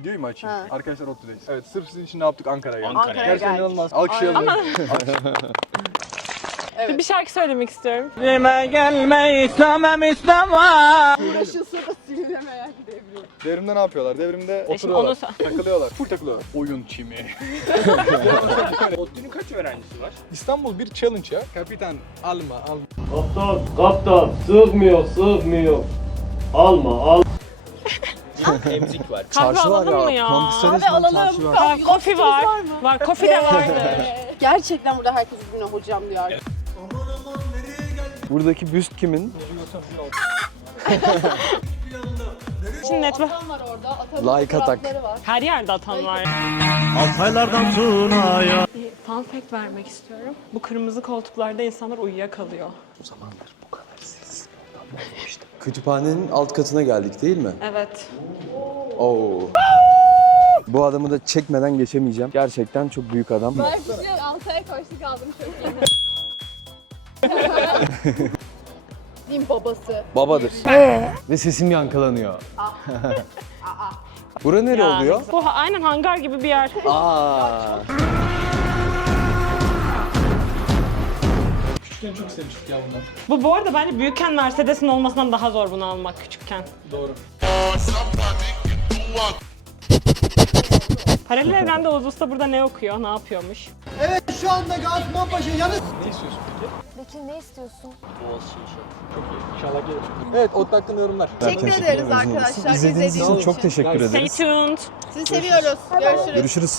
Videoyu mu açayım? Ha. Arkadaşlar ODTÜ'deyiz. Evet sırf sizin için ne yaptık Ankara'ya geldik. Ankara'ya Gerçekten geldik. inanılmaz. Alkışlayalım. Evet. Bir şarkı söylemek istiyorum. Uğraşılsa da silinemeyen devrim. Devrimde ne yapıyorlar? Devrimde E oturuyorlar. onu takılıyorlar. Full takılıyorlar. Oyun çimi. ODTÜ'nün kaç öğrencisi var? İstanbul bir challenge ya. Kapitan alma alma. Kaptan, kaptan, sığmıyor, sığmıyor. Alma, al. Emzik var. kahve alalım mı ya? Abi alalım. Ha, kofi var. Var, kofi de vardı. Gerçekten burada herkes birbirine hocam diyor. Buradaki büst kimin? Şimdi net Atan var orada. Atanın Like atak. fotoğrafları var. her yerde atan var. Altaylardan Tuna'ya. Bir fun fact vermek istiyorum. Bu kırmızı koltuklarda insanlar uyuyakalıyor. Kütüphanenin alt katına geldik değil mi? Evet. Oo. Bu adamı da çekmeden geçemeyeceğim. Gerçekten çok büyük adam. Ben bir şey Altay'a koştuk aldım çok iyi. Babası. Babadır. Ve sesim yankılanıyor. Bura nere oluyor? Bu ha- aynen hangar gibi bir yer. Aa. Küçükken çok sevmiştik ya bunlar. Bu bu arada bence büyükken Mercedes'in olmasından daha zor bunu almak küçükken. Doğru. Paralel evrende Oğuz Usta burada ne okuyor, ne yapıyormuş? Ne istiyorsun peki? Bekir ne istiyorsun? Çok iyi. İnşallah gelir. Evet ot hakkında yorumlar. Teşekkür ederiz arkadaşlar. İzlediğiniz için çok teşekkür Stay ederiz. tuned. Sizi seviyoruz. Görüşürüz. Görüşürüz.